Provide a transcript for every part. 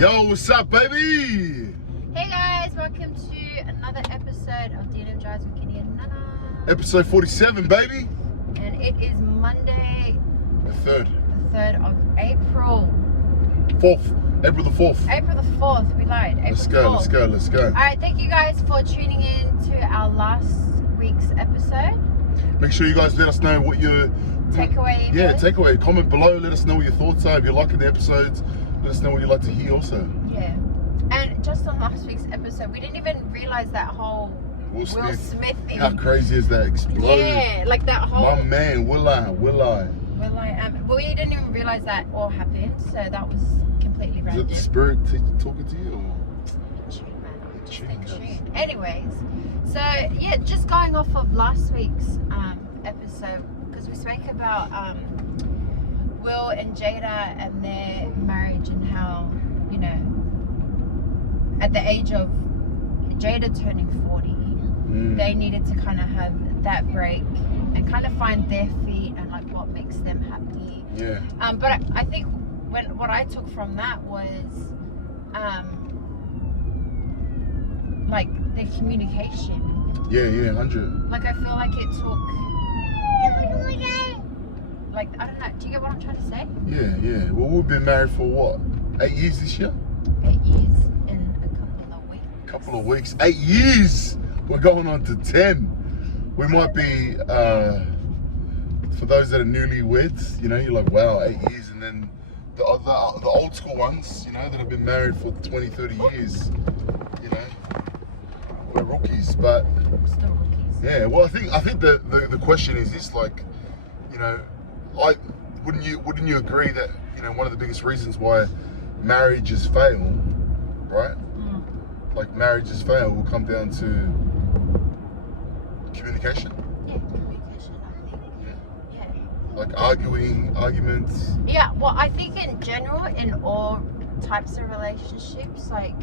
Yo, what's up, baby? Hey guys, welcome to another episode of D&M Drives with Kini Nana. Episode 47, baby. And it is Monday, The 3rd. the 3rd of April. 4th. April the 4th. April the 4th, we lied. April Let's go, 4th. let's go, let's go. Alright, thank you guys for tuning in to our last week's episode. Make sure you guys let us know what your Takeaway. Yeah, takeaway. Comment below, let us know what your thoughts are. If you're liking the episodes, let us know what you'd like to hear also. Yeah. And just on last week's episode, we didn't even realize that whole Will Smith thing. How crazy is that? Exploded. Yeah, like that whole... My man, will I? Well, we didn't even realize that all happened, so that was completely Is random. it the spirit talking to you? Tune. Anyways, so yeah, just going off of last week's episode, because we spoke about Will and Jada and their marriage and how, you know, at the age of Jada turning 40, they needed to kind of have that break and kind of find their feet and like what makes them happy. Yeah. But I think what I took from that was like the communication. Yeah, 100. Like I feel like it took, like, I don't know, do you get what I'm trying to say? Yeah. Well, we've been married for what? 8 years this year? 8 years in a couple of weeks. Couple of weeks. 8 years! We're going on to 10. We might be, for those that are newlyweds, you know, you're like, wow, 8 years. And then the old school ones, you know, that have been married for 20, 30 years, you know, we're rookies. But Still rookies. yeah, well, I think the question is this, like, you know, wouldn't you agree that, you know, one of the biggest reasons why marriages fail, right? Like marriages fail will come down to communication. Yeah, communication, I think. Yeah. Like arguments. Yeah, well, I think in general, in all types of relationships, like,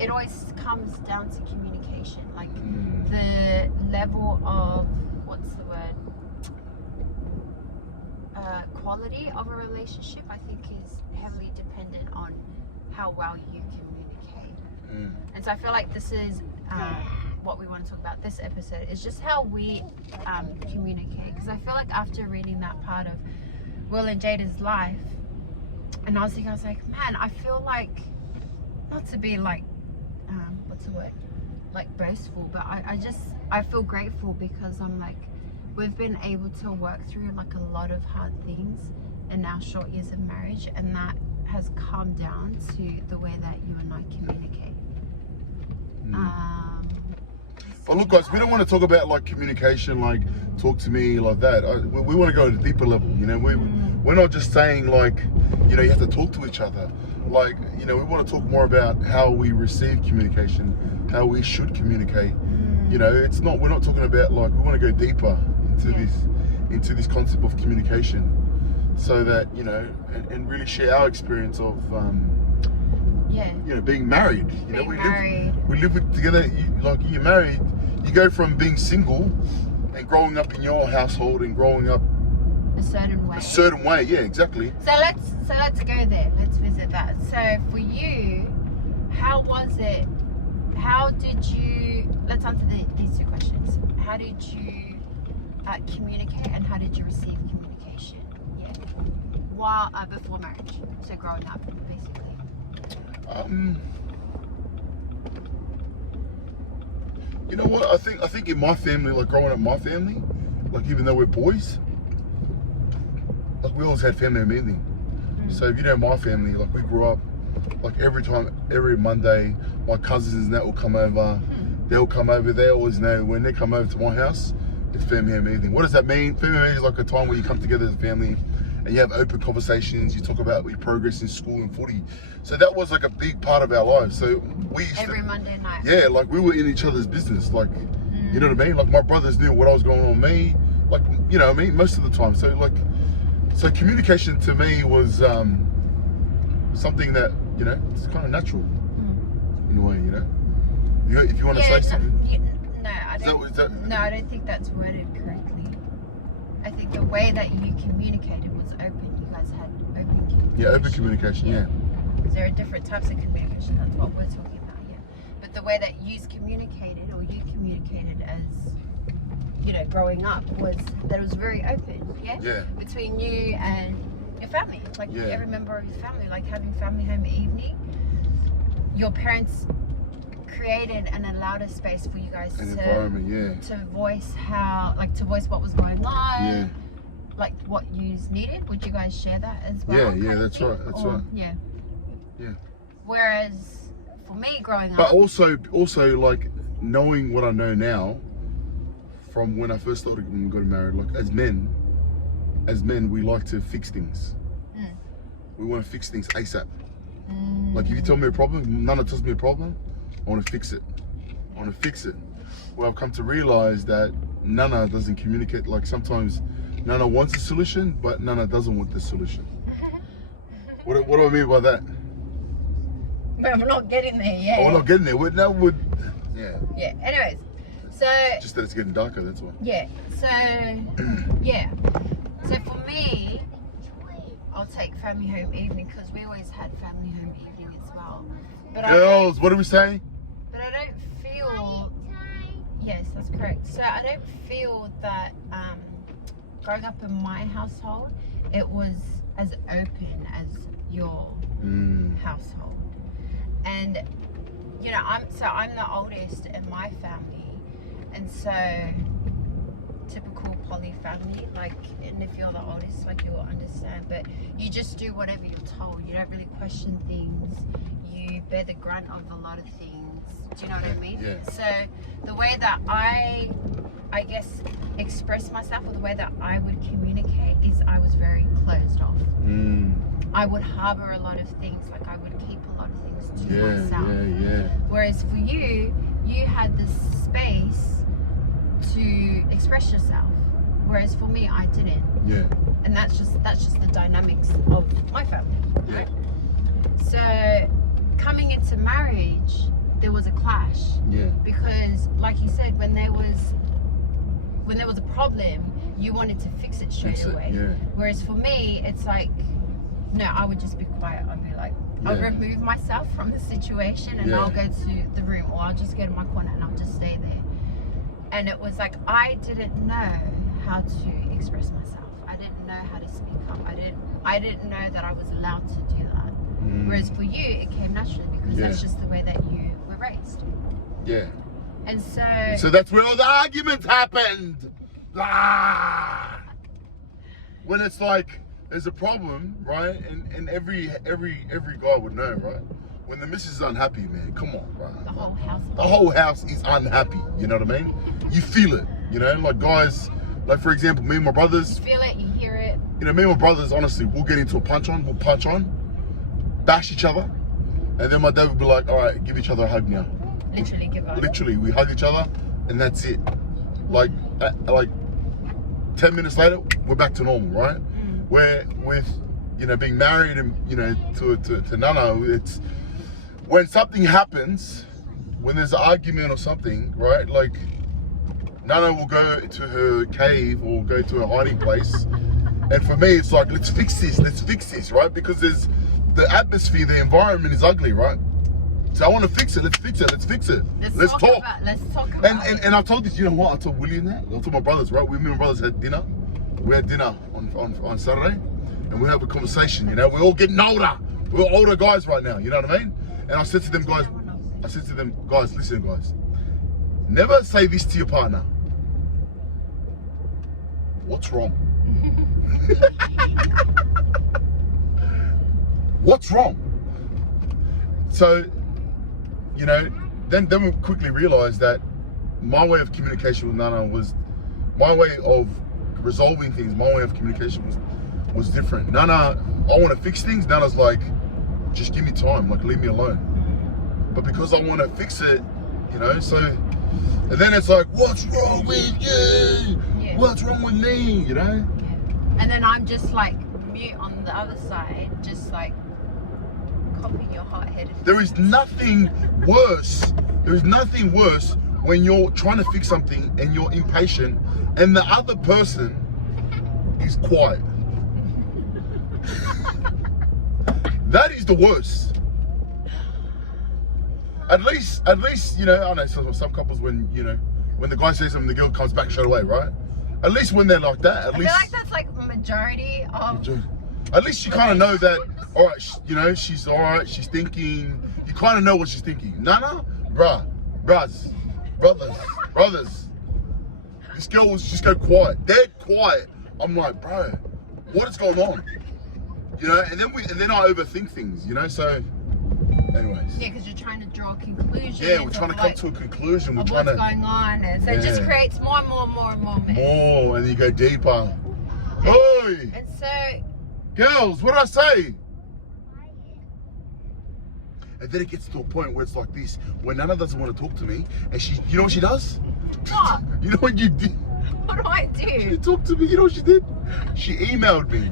it always comes down to communication. Like, the level of, what's the word? Quality of a relationship, I think, is heavily dependent on how well you communicate. And so I feel like this is what we want to talk about this episode, is just how we communicate. Because I feel like after reading that part of Will and Jada's life, and I was like, man, I feel like, not to be like, what's the word? Like boastful, but I feel grateful because I'm like, we've been able to work through like a lot of hard things in our short years of marriage, and that has come down to the way that you and I communicate. But look, guys, we don't want to talk about like communication, like talk to me like that. We want to go to a deeper level, you know. We're not just saying like, you know, you have to talk to each other. Like, you know, we want to talk more about how we receive communication, how we should communicate. You know, we're not talking about like, we want to go deeper into this concept of communication, so that, you know, and really share our experience of you know, being married. You know, we live together. Like, you're married, you go from being single and growing up in your household and growing up a certain way. Yeah, exactly. So let's go there. Let's visit that. So for you, how was it? How did you? Let's answer these two questions. How did you communicate, and how did you receive communication? Yeah, while before marriage. So growing up, basically. You know what? I think in my family, like growing up, my family, like even though we're boys, like we always had family meeting. So if you know my family, like we grew up, like every Monday, my cousins and that will come over. They'll come over. They always know when they come over to my house, it's family meeting. What does that mean? Family meeting is like a time where you come together as a family and you have open conversations. You talk about your progress in school and footy. So that was like a big part of our lives. So we used every Monday night. Yeah, like we were in each other's business. Like, you know what I mean? Like my brothers knew what I was going on with me. Like, you know what I mean? Most of the time. So communication to me was something that, you know, it's kind of natural in a way, you know. If you want to say something. No, I don't think that's worded correctly. I think the way that you communicated was open. You guys had open communication. Yeah, open communication, yeah. because there are different types of communication. That's what we're talking about here. But the way that you communicated, or you communicated as, you know, growing up, was that it was very open, Yeah. between you and your family, like every member of your family, like having family home evening. Your parents created and allowed a space for you guys to voice to voice what was going on, like what you needed. Would you guys share that as well? Yeah, that's right. That's right. Yeah. Yeah. Whereas for me growing But up, also like knowing what I know now from when I first started when we got married, like as men, we like to fix things. We want to fix things ASAP. Like if you tell me a problem, Nana tells me a problem, I want to fix it. Well, I've come to realize that Nana doesn't communicate. Like sometimes Nana wants a solution, but Nana doesn't want the solution. What do I mean by that? but we're not getting there yet. Oh, we're not getting there. Yeah. Anyways, so just that it's getting darker. That's why. Yeah. So So for me, I'll take family home evening because we always had family home evening as well. But girls, what are we saying? But I don't feel. Yes, that's correct. So I don't feel that growing up in my household, it was as open as your household. And you know, I'm the oldest in my family, and so typical poly family, like, and if you're the oldest, like, you will understand, but you just do whatever you're told. You don't really question things. You bear the grunt of a lot of things. Do you know what I mean? Yeah. So the way that I guess express myself, or the way that I would communicate, is I was very closed off. I would harbor a lot of things, like I would keep a lot of things to myself. Whereas for you, you had this space to express yourself, whereas for me, I didn't. And that's just the dynamics of my family. Right? So coming into marriage, there was a clash. Because like you said, when there was a problem, you wanted to fix it straight away. Whereas for me, it's like, no, I would just be quiet. I'd be like, I'll remove myself from the situation, and I'll go to the room, or I'll just go to my corner and I'll just stay there. And it was like, I didn't know how to express myself. I didn't know how to speak up. I didn't know that I was allowed to do that. Whereas for you, it came naturally, because that's just the way that you were raised. And so that's where all the arguments happened. When it's like there's a problem, right? And every guy would know, right? When the missus is unhappy, man, come on, bro. The whole house is unhappy. You know what I mean? You feel it. You know, like guys, like for example, me and my brothers. You feel it, you hear it. You know, me and my brothers, honestly, we'll get into a punch on, bash each other, and then my dad would be like, all right, give each other a hug now. Literally give up. Literally, we hug each other, and that's it. Like 10 minutes later, we're back to normal, right? Where with, you know, being married and, you know, to Nana, it's when something happens, when there's an argument or something, right? Like Nana will go to her cave or go to her hiding place, and for me, it's like, let's fix this, right? Because there's the atmosphere, the environment is ugly, right? So I want to fix it. Let's fix it. Let's talk. Let's talk about it. And I told this, you know what? I told William that. I told my brothers, right? Me and my brothers had dinner. We had dinner on Saturday, and we have a conversation. You know, we're all getting older. We're all older guys right now. You know what I mean? And I said to them, guys, listen, guys. Never say this to your partner. What's wrong? What's wrong? So, you know, then we quickly realized that my way of communication with Nana was, my way of resolving things, my way of communication was different. Nana, I want to fix things. Nana's like, just give me time, like leave me alone. But because I want to fix it, you know, so, and then it's like, what's wrong with you? What's wrong with me? You know? And then I'm just like mute on the other side, just like copying your hot-headed. There is nothing worse when you're trying to fix something and you're impatient and the other person is quiet. That is the worst. At least, you know, I know some couples when, you know, when the guy says something, the girl comes back straight away, right? At least when they're like that, at least. I feel like that's like the majority of. At least you kind of know that, all right, you know, she's all right, she's thinking, you kind of know what she's thinking. Nana, brothers. This girl was just go quiet, dead quiet. I'm like, bro, what is going on? You know, and then I overthink things, you know, so anyways. Yeah, because you're trying to draw a conclusion. Yeah, we're trying to come to a conclusion. We're trying what's going on, and so it just creates more and more mess. More, and then you go deeper. Oi! And so, girls, what did I say? And then it gets to a point where it's like this, where Nana doesn't want to talk to me, and she, you know what she does? what? You know what you did? What do I do? She talked to me, you know what she did? She emailed me.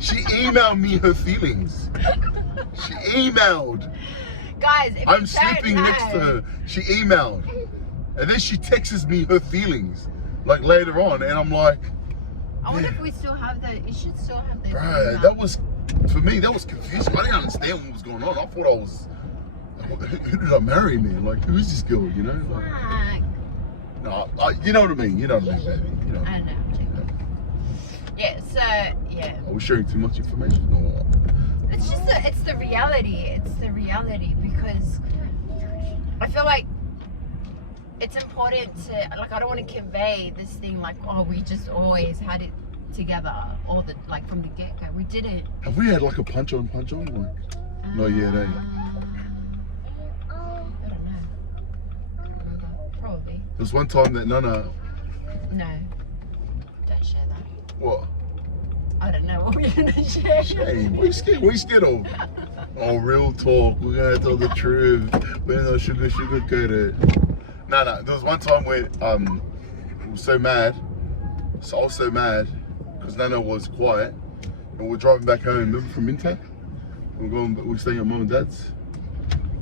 She emailed me her feelings. She emailed. Guys, if I'm you sleeping don't know, next to her. She emailed. And then she texts me her feelings, like later on, and I'm like, I wonder if we still have those. You should still have those. bro, that was, for me, that was confusing. I didn't understand what was going on. I thought I was, who did I marry, man? Like, who is this girl, you know? Like, no, you know what I mean. You know what I mean, baby. You know. I know. Yeah, so, yeah. Are we sharing too much information or what? It's just it's the reality. It's the reality, because I feel like it's important to, like, I don't want to convey this thing like, oh, we just always had it together, all the, like, from the get-go. We didn't. Have we had like a punch on? Like, not yet, eh? I don't know. Probably. There's one time that Nana. No. Don't share that. What? I don't know what we're gonna share. Shame. What are you scared of? Oh, real talk. We're gonna tell the truth. We're not sugarcoat it. No. There was one time where we were so mad. So I was so mad because Nana was quiet, and we're driving back home. Remember from Minta? We're staying at mum and dad's,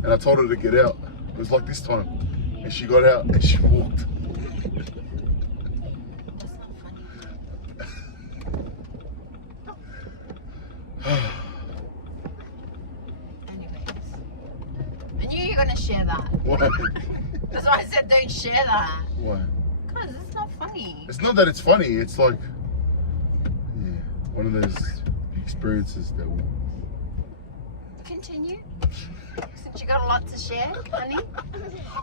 and I told her to get out. It was like this time, and she got out and she walked. I knew you were gonna share that. Why? That's why I said don't share that. Why? Because it's not funny. It's not that it's funny. It's like, yeah, one of those experiences that will. Continue. Since you got a lot to share, honey.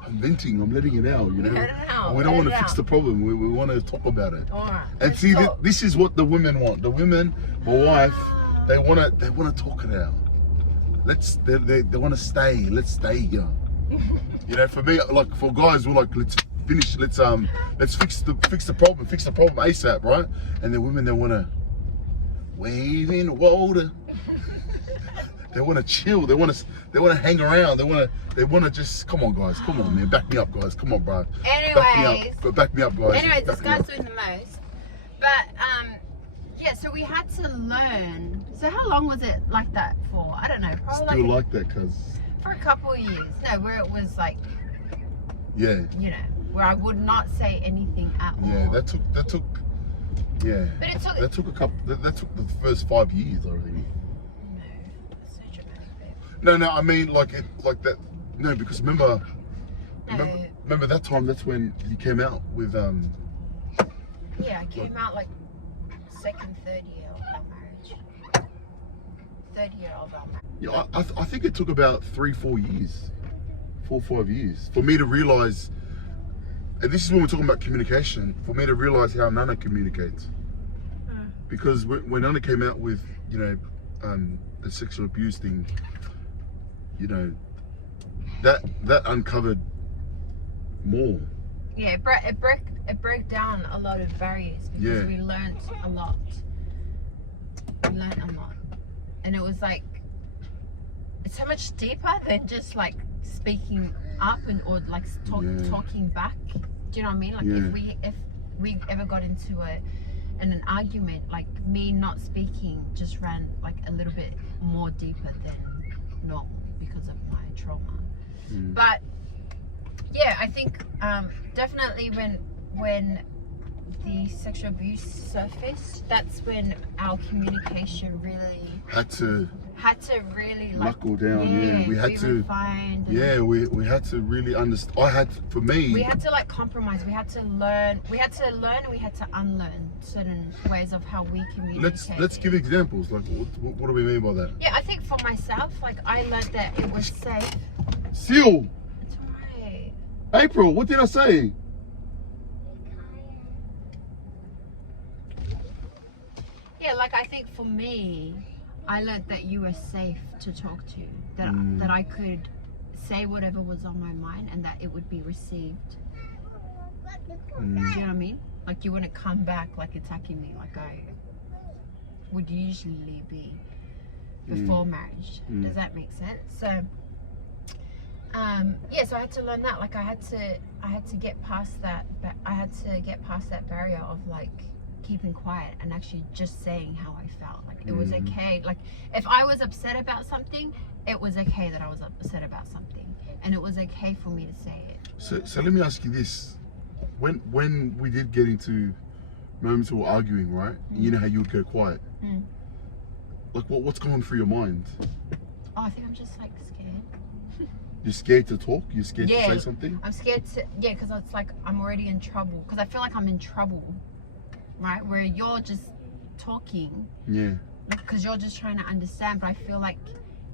I'm venting. I'm letting it out. You know. Let it out. We don't want to Let it fix out. the problem. We want to talk about it. All right. And Let's see, talk. this is what the women want. The women, my wife, they want to talk it out. They want to stay. Let's stay here. You know, for me, like for guys, we're like, let's finish. Let's fix the problem ASAP, right? And the women, they want to wave in the water. They want to chill. They want to hang around. They want to just, come on, guys. Come on, man. Back me up, guys. Come on, bro. Anyways. Back me up, guys. Anyways, this Back me guy's up. doing the most. But yeah, so we had to learn. So how long was it like that for? I don't know. Probably Still like that, cause. For a couple of years. No, where it was like, Yeah. you know, where I would not say anything at all. Yeah, that took. Yeah. But it took. That took a couple. That took the first 5 years, I think. No, that's so dramatic, babe. No. I mean, like that. No, because remember that time. That's when you came out with Yeah, I came out like second, third year of our marriage. Third year of our marriage. Yeah, I think it took about 3-4 years, 4-5 years for me to realize. And this is when we're talking about communication. For me to realize how Nana communicates, because when Nana came out with, you know, the sexual abuse thing, you know, that uncovered more. Yeah, it broke down a lot of barriers because we learned a lot. And it was like, it's so much deeper than just like speaking up or like talking back. Do you know what I mean? Like if we ever got into an argument, like me not speaking just ran like a little bit more deeper than normal because of my trauma. But yeah, I think definitely when the sexual abuse surfaced, that's when our communication really Had to had to really like knuckle down. Yeah, we had to. Find we had to really understand. We had to like compromise. We had to learn. We had to learn, and we had to unlearn certain ways of how we communicate. Let's give examples. Like, what do we mean by that? Yeah, I think for myself, like I learned that it was safe. Seal. It's alright. April, what did I say? Yeah, like I think for me, I learned that you were safe to talk to. That I could say whatever was on my mind and that it would be received. Do you know what I mean? Like you wouldn't come back like attacking me like I would usually be before marriage. Does that make sense? So yeah, so I had to learn that. Like I had to get past that, but I had to get past that barrier of like keeping quiet and actually just saying how I felt. Like it was okay. Like if I was upset about something, it was okay that I was upset about something, and it was okay for me to say it. So let me ask you this: when we did get into moments of arguing, right? You know how you would go quiet. Like what's going through your mind? Oh, I think I'm just like scared. You're scared to talk? You're scared to say something? I'm scared to, because it's like I'm already in trouble. Because I feel like I'm in trouble, right? Where you're just talking. Yeah. Because you're just trying to understand. But I feel like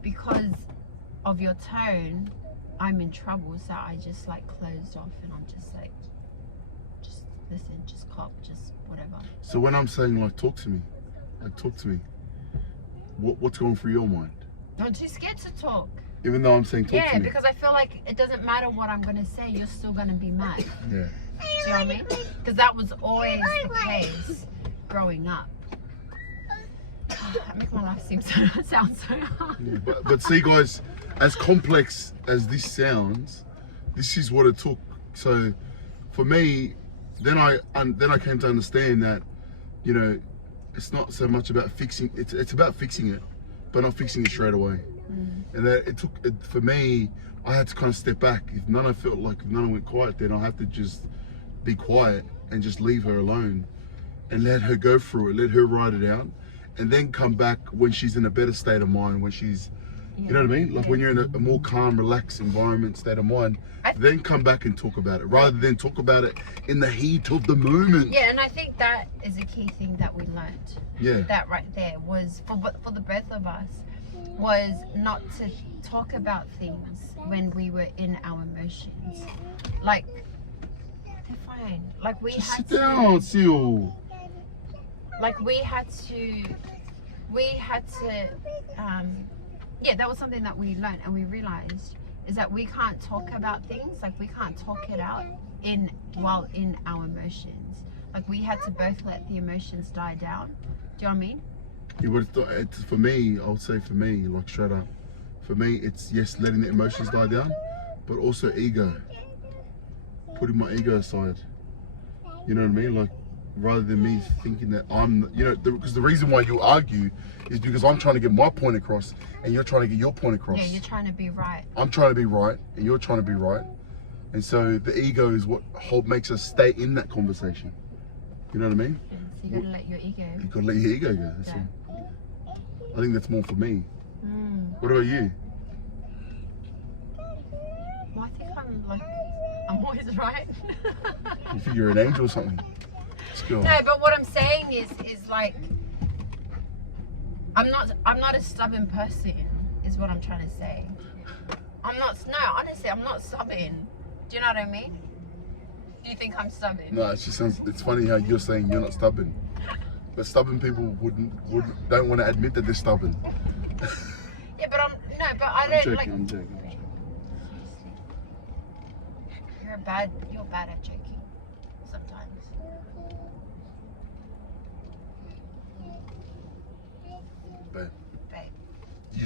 because of your tone, I'm in trouble. So I just like closed off and I'm just like, just listen, just cop, just whatever. So when I'm saying like talk to me, what's going through your mind? I'm too scared to talk. Even though I'm saying talk to me. Yeah, because I feel like it doesn't matter what I'm going to say, you're still going to be mad. Yeah. Do you know what I mean? Because that was always the case growing up. I make my life sound so hard. Yeah, but see guys, as complex as this sounds, this is what it took. So for me, then I came to understand that, you know, it's not so much about fixing, it's about fixing it, but not fixing it straight away. And that it took, for me, I had to kind of step back. If Nana felt like, if Nana went quiet, then I have to just be quiet and just leave her alone and let her go through it, let her ride it out, and then come back when she's in a better state of mind, when she's, you know what I mean? Like when you're in a more calm, relaxed environment, state of mind, then come back and talk about it, rather than talk about it in the heat of the moment. Yeah, and I think that is a key thing that we learned. Yeah. That right there was, for the both of us, was not to talk about things when we were in our emotions. Like, they're fine. Like we Just had sit down, Seal. Like we had to, yeah, that was something that we learned and we realized is that we can't talk about things, like we can't talk it out while in our emotions. Like we had to both let the emotions die down. Do you know what I mean? You would have thought, for me, I would say for me, like straight up, for me, it's yes, letting the emotions die down, but also ego. Putting my ego aside. You know what I mean? Like, rather than me thinking that I'm, you know, because the reason why you argue is because I'm trying to get my point across and you're trying to get your point across. Yeah, you're trying to be right. I'm trying to be right and you're trying to be right. And so the ego is what makes us stay in that conversation. You know what I mean? So you gotta let your ego. You gotta let your ego go. That's all. I think that's more for me. What about you? Well, I think I'm always right. You think you're an angel or something? No, but what I'm saying is like, I'm not a stubborn person, is what I'm trying to say. Honestly, I'm not stubborn. Do you know what I mean? Do you think I'm stubborn? No, it just sounds, it's funny how you're saying you're not stubborn. But stubborn people don't want to admit that they're stubborn. Yeah, but I don't like. I'm joking. You're bad at joking sometimes. Babe, Babe.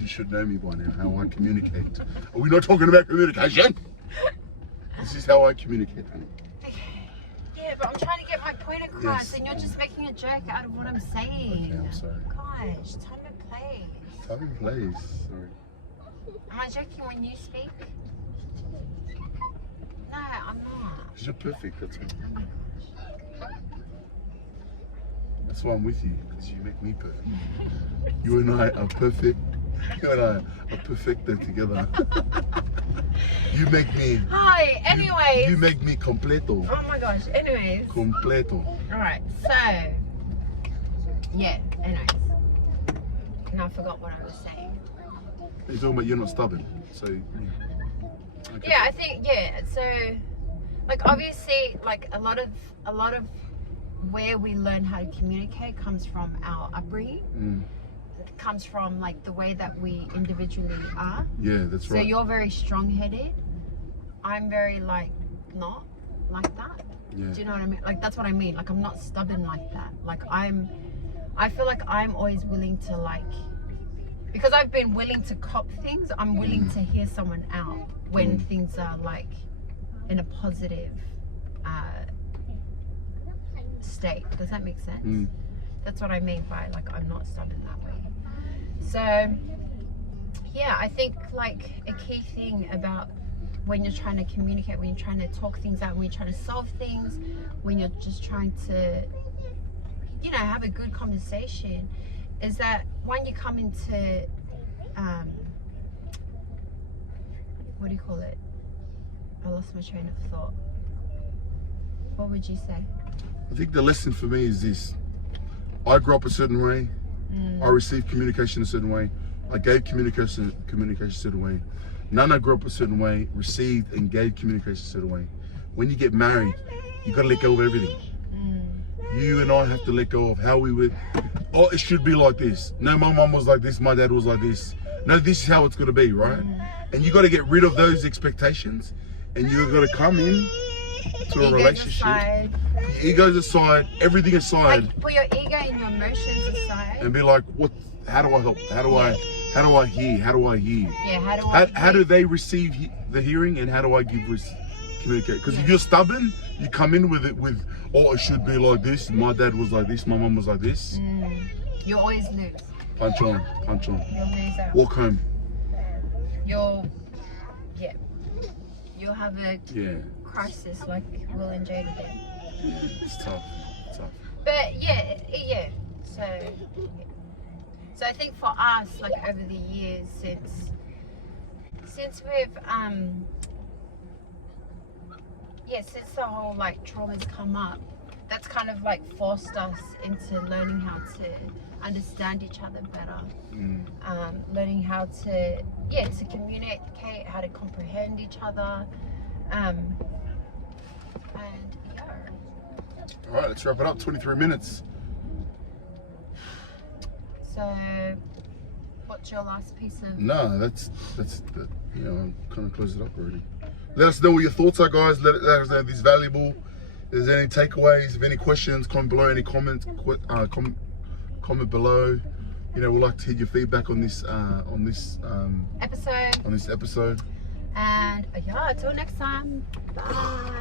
you should know me by now, how I communicate. Are we not talking about communication? This is how I communicate, honey. Yeah, but I'm trying to get my point across and you're just making a joke out of what I'm saying. Okay, I'm sorry. Gosh, time and place. Time and place, sorry. Am I joking when you speak? No, I'm not. Because you're perfect, that's why. That's why I'm with you, because you make me perfect. You and I are perfect You and I are perfected together. You make me. Hi. Anyways. You make me completo. Oh my gosh. Anyways. Completo. All right. So. Yeah. Anyways. And I forgot what I was saying. You're talking about you're not stubborn, so. Okay. Yeah, I think so like obviously like a lot of where we learn how to communicate comes from our upbringing. It comes from like the way that we individually are. Yeah, that's right. So you're very strong-headed. I'm very like not like that. Yeah. Do you know what I mean? Like that's what I mean. Like I'm not stubborn like that. Like I feel like I'm always willing to like, because I've been willing to cop things, I'm willing to hear someone out when things are like in a positive state. Does that make sense? That's what I mean by like I'm not stubborn that way. So yeah, I think like a key thing about when you're trying to communicate, when you're trying to talk things out, when you're trying to solve things, when you're just trying to, you know, have a good conversation, is that when you come into what do you call it? I lost my train of thought. What would you say? I think the lesson for me is this. I grew up a certain way. I received communication a certain way. I gave communication a certain way. Nana grew up a certain way, received and gave communication a certain way. When you get married, you got to let go of everything. You and I have to let go of how we would, oh, it should be like this. No, my mom was like this, my dad was like this. No, this is how it's going to be, right? And you got to get rid of those expectations, and you've got to come in to a relationship. Your egos aside, everything aside. Like put your ego and your emotions aside. And be like, what? How do I help? How do I hear? How do I hear? Yeah, how do they receive the hearing, and how do I communicate? Because if you're stubborn, you come in with oh, it should be like this. My dad was like this. My mom was like this. You always lose. Punch on. You'll lose out. Walk home. You'll have a crisis like Will and Jada did. It's tough. But yeah. So I think for us, like over the years, since we've since the whole like trauma's come up, that's kind of like forced us into learning how to understand each other better, learning how to communicate, how to comprehend each other, and yeah. All right, let's wrap it up. 23 minutes. So, what's your last piece of? No, that's I'm kind of closed it up already. Let us know what your thoughts are, guys. Let us know if this is valuable. If there's any takeaways, if any questions, comment below. Any comments, comment below. You know, we'd like to hear your feedback on this episode. And yeah, until next time. Bye.